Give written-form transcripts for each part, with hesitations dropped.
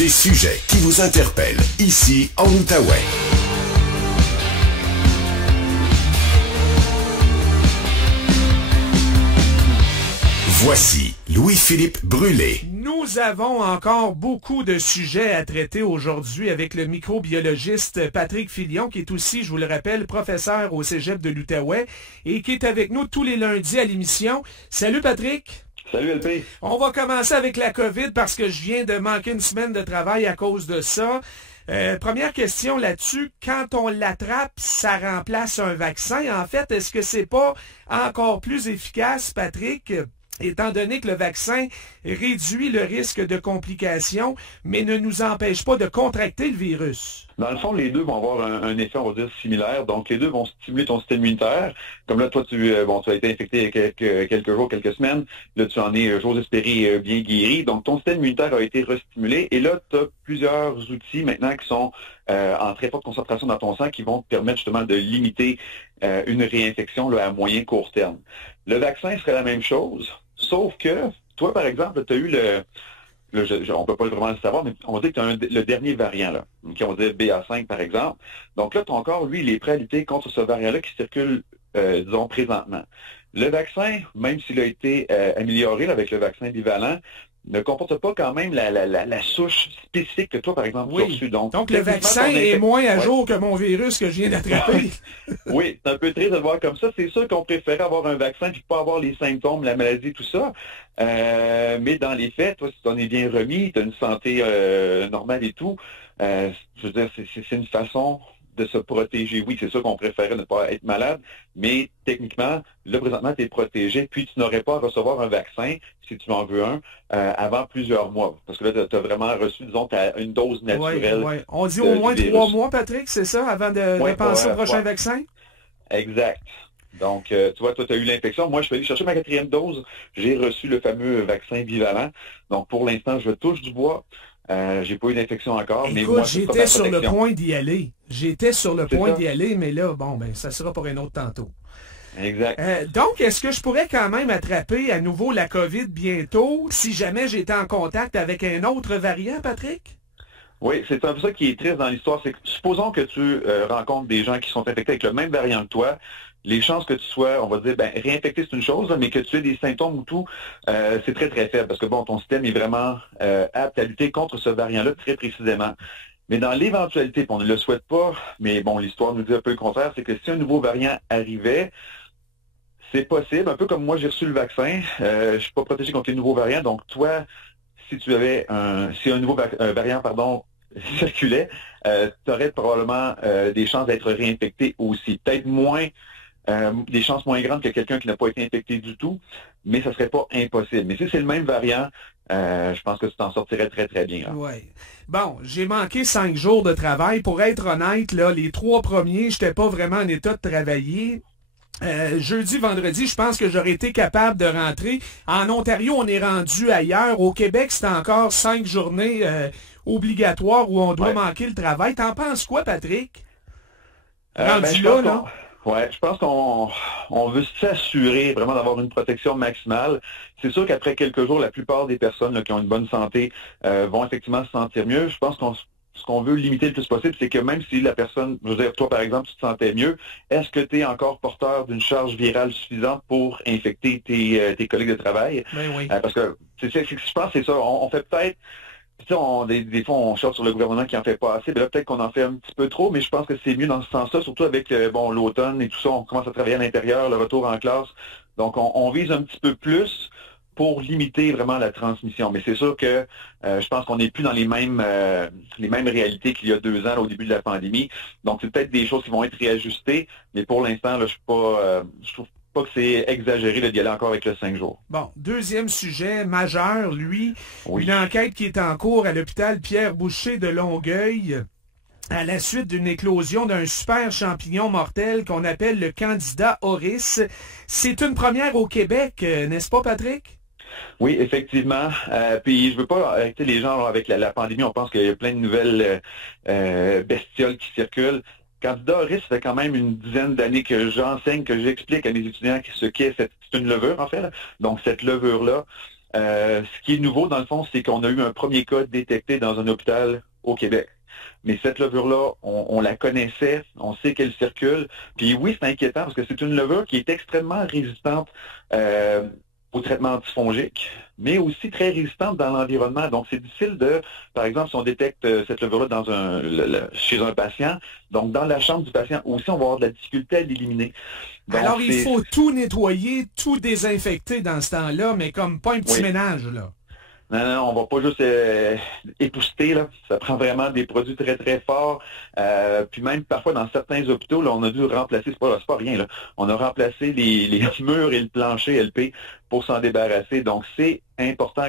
Des sujets qui vous interpellent ici en Outaouais. Voici Louis-Philippe Brûlé. Nous avons encore beaucoup de sujets à traiter aujourd'hui avec le microbiologiste Patrick Filion, qui est aussi, je vous le rappelle, professeur au Cégep de l'Outaouais et qui est avec nous tous les lundis à l'émission. Salut Patrick! Salut LP! On va commencer avec la COVID parce que je viens de manquer une semaine de travail à cause de ça. Première question là-dessus, quand on l'attrape, ça remplace un vaccin. En fait, est-ce que c'est pas encore plus efficace, Patrick, étant donné que le vaccin réduit le risque de complications, mais ne nous empêche pas de contracter le virus? Dans le fond, les deux vont avoir un effet, on va dire, similaire. Donc, les deux vont stimuler ton système immunitaire. Comme là, toi, tu as été infecté il y a quelques jours, quelques semaines. Là, tu en es, j'ose espérer, bien guéri. Donc, ton système immunitaire a été restimulé. Et là, tu as plusieurs outils maintenant qui sont en très forte concentration dans ton sang qui vont te permettre justement de limiter une réinfection là, à moyen court terme. Le vaccin serait la même chose, sauf que toi, par exemple, tu as eu on peut pas vraiment le savoir, mais on va dire que tu as le dernier variant, là. Okay, on va dire BA5, par exemple. Donc là, ton corps, lui, il est prêt à lutter contre ce variant-là qui circule, disons, présentement. Le vaccin, même s'il a été amélioré là, avec le vaccin bivalent, ne comporte pas quand même la souche spécifique que toi, par exemple, tu as reçue. Donc le vaccin est moins à jour que mon virus que je viens d'attraper. Oui, c'est un peu triste de le voir comme ça. C'est sûr qu'on préférait avoir un vaccin puis pas avoir les symptômes, la maladie, tout ça. Mais dans les faits, toi, si tu en es bien remis, tu as une santé normale et tout, je veux dire, c'est une façon de se protéger. Oui, c'est sûr qu'on préférait ne pas être malade, mais techniquement, là, présentement, tu es protégé, puis tu n'aurais pas à recevoir un vaccin, si tu en veux un, avant plusieurs mois. Parce que là, tu as vraiment reçu, disons, une dose naturelle. Oui. On dit au moins 3 mois, Patrick, c'est ça, avant de penser au prochain vaccin? Exact. Donc, tu vois, toi, tu as eu l'infection. Moi, je suis allé chercher ma 4e dose. J'ai reçu le fameux vaccin bivalent. Donc, pour l'instant, je touche du bois. J'ai pas eu d'infection encore. Écoute, mais moi, j'étais sur le point d'y aller. Mais là, bon, ben, ça sera pour un autre tantôt. Exact. Donc, est-ce que je pourrais quand même attraper à nouveau la COVID bientôt si jamais j'étais en contact avec un autre variant, Patrick? Oui, c'est un peu ça qui est triste dans l'histoire. C'est que, supposons que tu rencontres des gens qui sont infectés avec le même variant que toi. Les chances que tu sois, on va dire, réinfecté, c'est une chose, là, mais que tu aies des symptômes ou tout, c'est très, très faible. Parce que, bon, ton système est vraiment apte à lutter contre ce variant-là très précisément. Mais dans l'éventualité, on ne le souhaite pas, mais bon, l'histoire nous dit un peu le contraire, c'est que si un nouveau variant arrivait, c'est possible, un peu comme moi, j'ai reçu le vaccin, je suis pas protégé contre les nouveaux variants, donc toi, si un nouveau variant, circulait, tu aurais probablement des chances d'être réinfecté aussi. Peut-être moins, des chances moins grandes que quelqu'un qui n'a pas été infecté du tout, mais ça serait pas impossible. Mais si c'est le même variant, je pense que tu t'en sortirais très, très bien. Oui. Bon, j'ai manqué 5 jours de travail. Pour être honnête, là, les 3 premiers, j'étais pas vraiment en état de travailler. Jeudi, vendredi, je pense que j'aurais été capable de rentrer. En Ontario, on est rendu ailleurs. Au Québec, c'est encore 5 journées obligatoires où on doit manquer le travail. T'en penses quoi, Patrick? Rendu là, non? Oui, je pense qu'on veut s'assurer vraiment d'avoir une protection maximale. C'est sûr qu'après quelques jours, la plupart des personnes là, qui ont une bonne santé vont effectivement se sentir mieux. Je pense ce qu'on veut limiter le plus possible, c'est que même si la personne, je veux dire, toi par exemple, tu te sentais mieux, est-ce que tu es encore porteur d'une charge virale suffisante pour infecter tes collègues de travail? Ben oui. Parce que je pense que c'est ça. On fait peut-être... Des fois, on cherche sur le gouvernement qui en fait pas assez. Mais là, peut-être qu'on en fait un petit peu trop, mais je pense que c'est mieux dans ce sens-là, surtout avec l'automne et tout ça. On commence à travailler à l'intérieur, le retour en classe. Donc, on vise un petit peu plus pour limiter vraiment la transmission. Mais c'est sûr que je pense qu'on n'est plus dans les mêmes réalités qu'il y a 2 ans là, au début de la pandémie. Donc, c'est peut-être des choses qui vont être réajustées, mais pour l'instant, là, je trouve pas que c'est exagéré d'y aller encore avec le 5 jours. Bon, deuxième sujet majeur, lui, oui. Une enquête qui est en cours à l'hôpital Pierre-Boucher de Longueuil à la suite d'une éclosion d'un super champignon mortel qu'on appelle le Candida auris. C'est une première au Québec, n'est-ce pas, Patrick? Oui, effectivement. Puis je veux pas arrêter les gens avec la pandémie. On pense qu'il y a plein de nouvelles bestioles qui circulent. Candida auris, ça fait quand même une dizaine d'années que j'enseigne, que j'explique à mes étudiants ce qu'est c'est une levure, en fait. Donc, cette levure-là, Ce qui est nouveau, dans le fond, c'est qu'on a eu un premier cas détecté dans un hôpital au Québec. Mais cette levure-là, on la connaissait, on sait qu'elle circule. Puis oui, c'est inquiétant parce que c'est une levure qui est extrêmement résistante au traitement antifongique, mais aussi très résistante dans l'environnement. Donc, c'est difficile de, par exemple, si on détecte cette levure-là chez un patient, donc dans la chambre du patient aussi, on va avoir de la difficulté à l'éliminer. Donc, alors, il faut tout nettoyer, tout désinfecter dans ce temps-là, mais comme pas un petit ménage, là. Non, on va pas juste épousseter, là. Ça prend vraiment des produits très, très forts. Puis même parfois dans certains hôpitaux, là, on a dû remplacer, c'est pas rien, là. On a remplacé les murs et le plancher LP pour s'en débarrasser. Donc c'est important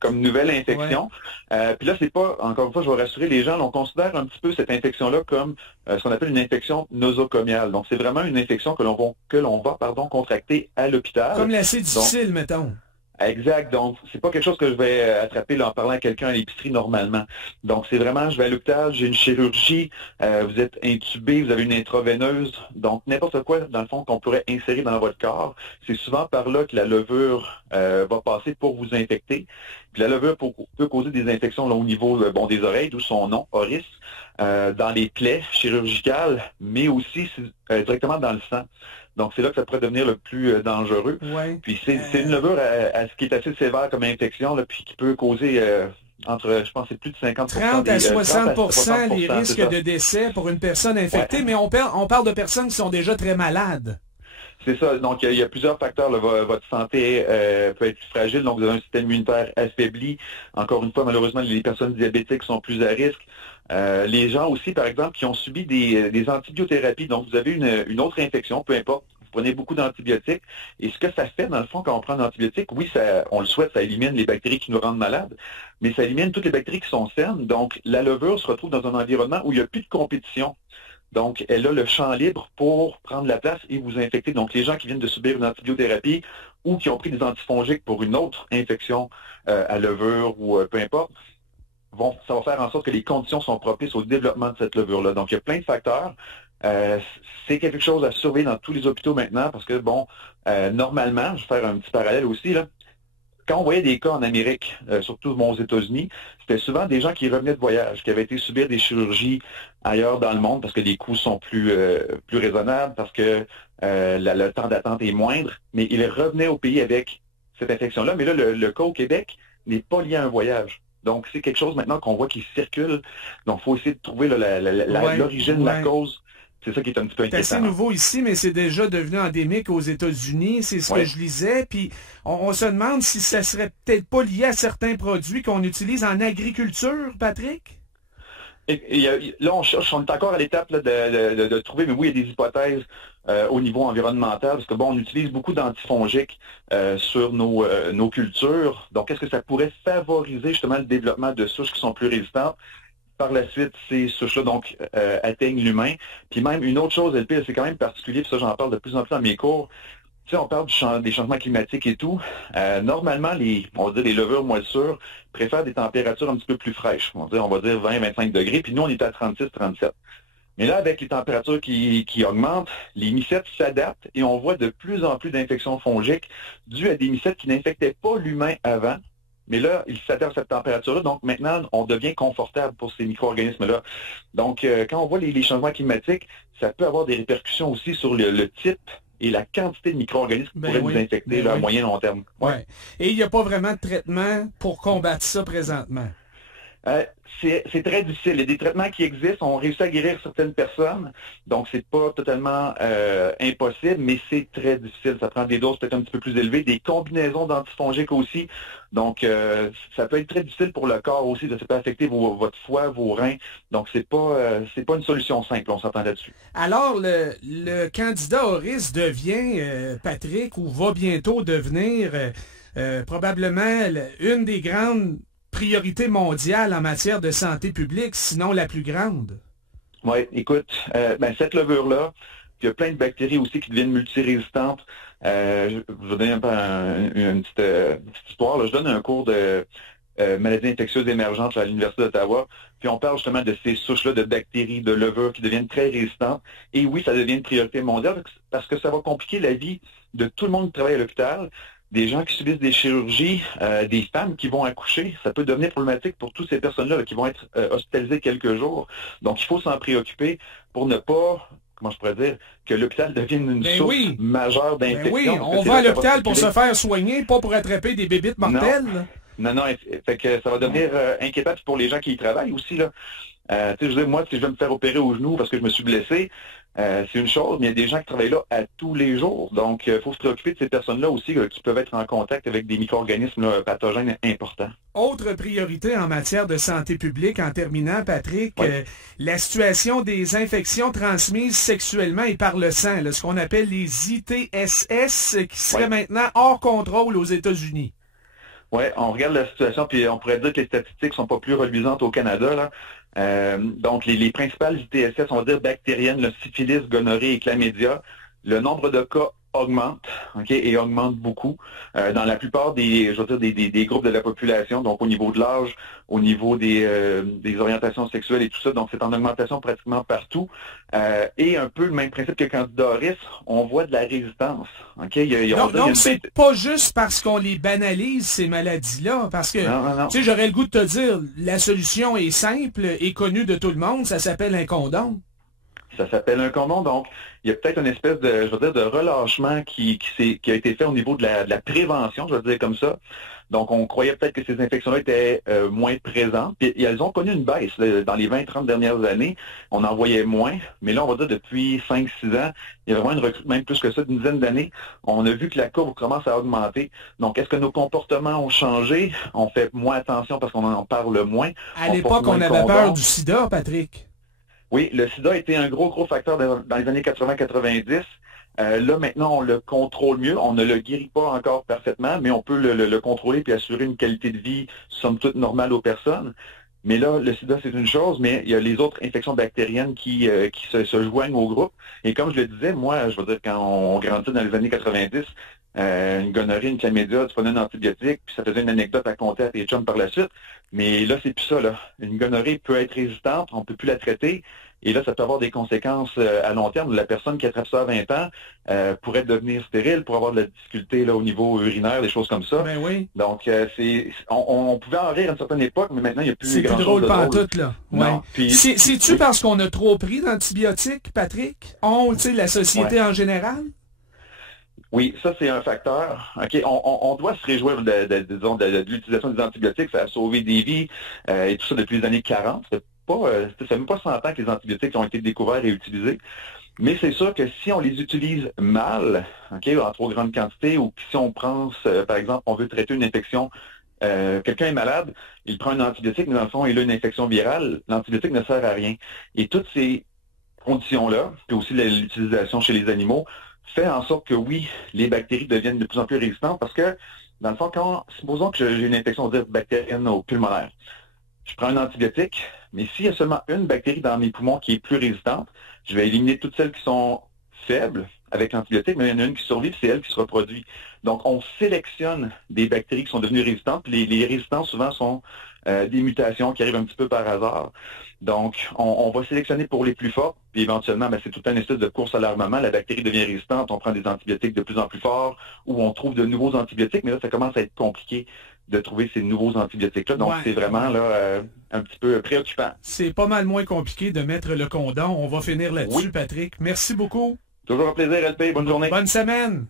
comme nouvelle infection. Puis là, c'est pas, encore une fois, je vais rassurer les gens, là, on considère un petit peu cette infection-là comme ce qu'on appelle une infection nosocomiale. Donc c'est vraiment une infection que l'on va contracter à l'hôpital. Comme l'assez difficile, mettons. Exact. Donc, c'est pas quelque chose que je vais attraper là, en parlant à quelqu'un à l'épicerie normalement. Donc, c'est vraiment, je vais à l'hôpital, j'ai une chirurgie, vous êtes intubé, vous avez une intraveineuse. Donc, n'importe quoi, dans le fond, qu'on pourrait insérer dans votre corps. C'est souvent par là que la levure va passer pour vous infecter. Puis la levure peut causer des infections là, au niveau des oreilles, d'où son nom, Oris, dans les plaies chirurgicales, mais aussi directement dans le sang. Donc, c'est là que ça pourrait devenir le plus dangereux. Ouais. Puis, c'est une levure à ce qui est assez sévère comme infection, là, puis qui peut causer entre, je pense, c'est plus de 50 30 à 60 les risques de décès pour une personne infectée, mais on parle de personnes qui sont déjà très malades. C'est ça. Donc, il y a plusieurs facteurs. Là. Votre santé peut être plus fragile. Donc, vous avez un système immunitaire affaibli. Encore une fois, malheureusement, les personnes diabétiques sont plus à risque. Les gens aussi, par exemple, qui ont subi des antibiothérapies. Donc, vous avez une autre infection, peu importe. Vous prenez beaucoup d'antibiotiques. Et ce que ça fait, dans le fond, quand on prend d'antibiotiques, oui, on le souhaite, ça élimine les bactéries qui nous rendent malades, mais ça élimine toutes les bactéries qui sont saines. Donc, la levure se retrouve dans un environnement où il n'y a plus de compétition. Donc, elle a le champ libre pour prendre la place et vous infecter. Donc, les gens qui viennent de subir une antibiothérapie ou qui ont pris des antifongiques pour une autre infection à levure ou peu importe, ça va faire en sorte que les conditions sont propices au développement de cette levure-là. Donc, il y a plein de facteurs. C'est quelque chose à surveiller dans tous les hôpitaux maintenant parce que, normalement, je vais faire un petit parallèle aussi, là. Quand on voyait des cas en Amérique, surtout aux États-Unis, c'était souvent des gens qui revenaient de voyage, qui avaient été subir des chirurgies ailleurs dans le monde parce que les coûts sont plus raisonnables, parce que le temps d'attente est moindre, mais ils revenaient au pays avec cette infection-là. Mais là, le cas au Québec n'est pas lié à un voyage. Donc, c'est quelque chose maintenant qu'on voit qui circule. Donc, il faut essayer de trouver l'origine de la cause. C'est ça qui est un petit peu inquiétant. C'est assez nouveau ici, mais c'est déjà devenu endémique aux États-Unis. C'est ce que je lisais. Puis on se demande si ça serait peut-être pas lié à certains produits qu'on utilise en agriculture, Patrick? Là, on est encore à l'étape de trouver, mais oui, il y a des hypothèses au niveau environnemental, parce que on utilise beaucoup d'antifongiques sur nos cultures. Donc, est-ce que ça pourrait favoriser justement le développement de souches qui sont plus résistantes? Par la suite, ces souches-là donc atteignent l'humain. Puis même une autre chose, LP, c'est quand même particulier, puis ça j'en parle de plus en plus dans mes cours. Tu sais, on parle des changements climatiques et tout. Normalement, on va dire les levures moisissures préfèrent des températures un petit peu plus fraîches. On va dire 20-25 degrés, puis nous, on est à 36-37. Mais là, avec les températures qui augmentent, les mycètes s'adaptent et on voit de plus en plus d'infections fongiques dues à des mycètes qui n'infectaient pas l'humain avant. Mais là, ils s'adaptent à cette température-là, donc maintenant, on devient confortable pour ces micro-organismes-là. Donc, quand on voit les changements climatiques, ça peut avoir des répercussions aussi sur le type et la quantité de micro-organismes qui pourraient nous infecter à moyen et long terme. Ouais. Et il n'y a pas vraiment de traitement pour combattre ça présentement. C'est très difficile. Il y a des traitements qui existent. On réussit à guérir certaines personnes. Donc, c'est pas totalement impossible, mais c'est très difficile. Ça prend des doses peut-être un petit peu plus élevées, des combinaisons d'antifongiques aussi. Donc, ça peut être très difficile pour le corps aussi. Ça peut affecter votre foie, vos reins. Donc, c'est pas une solution simple. On s'entend là-dessus. Alors, le candidat Oris devient, Patrick, ou va bientôt devenir probablement une des grandes priorité mondiale en matière de santé publique, sinon la plus grande. Oui, écoute, cette levure-là, il y a plein de bactéries aussi qui deviennent multirésistantes. Je vais donner une petite histoire. Là. Je donne un cours de maladies infectieuses émergentes à l'Université d'Ottawa, puis on parle justement de ces souches-là de bactéries, de levures qui deviennent très résistantes. Et oui, ça devient une priorité mondiale parce que ça va compliquer la vie de tout le monde qui travaille à l'hôpital. des gens qui subissent des chirurgies, des femmes qui vont accoucher. Ça peut devenir problématique pour toutes ces personnes-là là, qui vont être hospitalisées quelques jours. Donc, il faut s'en préoccuper pour ne pas, comment je pourrais dire, que l'hôpital devienne une source majeure d'infection. Oui, on va à l'hôpital pour se faire soigner, pas pour attraper des bébites mortelles. Non, fait que ça va devenir inquiétant pour les gens qui y travaillent aussi, là. Je veux dire, moi, si je vais me faire opérer au genou parce que je me suis blessé, c'est une chose, mais il y a des gens qui travaillent là à tous les jours. Donc, il faut se préoccuper de ces personnes-là aussi qui peuvent être en contact avec des micro-organismes pathogènes importants. Autre priorité en matière de santé publique, en terminant, Patrick, la situation des infections transmises sexuellement et par le sang, là, ce qu'on appelle les ITSS, qui seraient maintenant hors contrôle aux États-Unis. Oui, on regarde la situation, puis on pourrait dire que les statistiques sont pas plus reluisantes au Canada, là. Donc, les principales ITSS, on va dire bactériennes, le syphilis, gonorrhée et chlamydia, le nombre de cas augmente, et augmente beaucoup dans la plupart des groupes de la population, donc au niveau de l'âge, au niveau des orientations sexuelles et tout ça, donc c'est en augmentation pratiquement partout. Et un peu le même principe que Candida auris, on voit de la résistance. Donc c'est pas juste parce qu'on les banalise, ces maladies-là, parce que, tu sais, j'aurais le goût de te dire, la solution est simple et connue de tout le monde, ça s'appelle un condom. Ça s'appelle un condom, donc il y a peut-être une espèce de, de relâchement qui a été fait au niveau de la prévention, je vais dire comme ça. Donc, on croyait peut-être que ces infections-là étaient moins présentes. Puis, elles ont connu une baisse dans les 20-30 dernières années. On en voyait moins. Mais là, on va dire depuis 5-6 ans, il y a vraiment une recrue, même plus que ça, d'une dizaine d'années. On a vu que la courbe commence à augmenter. Donc, est-ce que nos comportements ont changé? On fait moins attention parce qu'on en parle moins. À l'époque, on avait peur du sida, Patrick. Oui, le sida a été un gros facteur dans les années 80-90. Là, maintenant, on le contrôle mieux. On ne le guérit pas encore parfaitement, mais on peut le contrôler puis assurer une qualité de vie, somme toute, normale aux personnes. Mais là, le sida, c'est une chose, mais il y a les autres infections bactériennes qui se joignent au groupe. Et comme je le disais, moi, je veux dire, quand on grandit dans les années 90, une gonorrhée, une chlamydia, tu prenais un antibiotique, puis ça faisait une anecdote à compter à tes chums par la suite. Mais là, c'est plus ça, là. Une gonorrhée peut être résistante, on peut plus la traiter. Et là, ça peut avoir des conséquences à long terme. La personne qui attrape ça à 20 ans pourrait devenir stérile, pour avoir de la difficulté là, au niveau urinaire, des choses comme ça. Ben oui. Donc, on pouvait en rire à une certaine époque, mais maintenant, il n'y a plus c'est grand plus chose drôle pantoute, là. Non. Ouais. C'est-tu parce qu'on a trop pris d'antibiotiques, Patrick? Tu sais, la société en général? Oui, ça, c'est un facteur. On doit se réjouir de l'utilisation des antibiotiques. Ça a sauvé des vies et tout ça depuis les années 40. Ça fait même pas 100 ans que les antibiotiques ont été découverts et utilisés. Mais c'est sûr que si on les utilise mal, en trop grande quantité, ou si on pense, par exemple, on veut traiter une infection, quelqu'un est malade, il prend un antibiotique, mais dans le fond, il a une infection virale, l'antibiotique ne sert à rien. Et toutes ces conditions-là, puis aussi l'utilisation chez les animaux, fait en sorte que oui, les bactéries deviennent de plus en plus résistantes parce que, dans le fond, supposons que j'ai une infection bactérienne au pulmonaire, je prends un antibiotique, mais s'il y a seulement une bactérie dans mes poumons qui est plus résistante, je vais éliminer toutes celles qui sont faibles avec l'antibiotique, mais il y en a une qui survit, c'est elle qui se reproduit. Donc, on sélectionne des bactéries qui sont devenues résistantes. Les résistants, souvent, sont des mutations qui arrivent un petit peu par hasard. Donc, on va sélectionner pour les plus fortes, puis éventuellement, c'est tout un espèce de course à l'armement. La bactérie devient résistante, on prend des antibiotiques de plus en plus forts, ou on trouve de nouveaux antibiotiques, mais là, ça commence à être compliqué de trouver ces nouveaux antibiotiques-là. Donc, c'est vraiment là un petit peu préoccupant. C'est pas mal moins compliqué de mettre le condom. On va finir là-dessus, oui. Patrick. Merci beaucoup. Toujours un plaisir, LP. Bonne journée. Bonne semaine.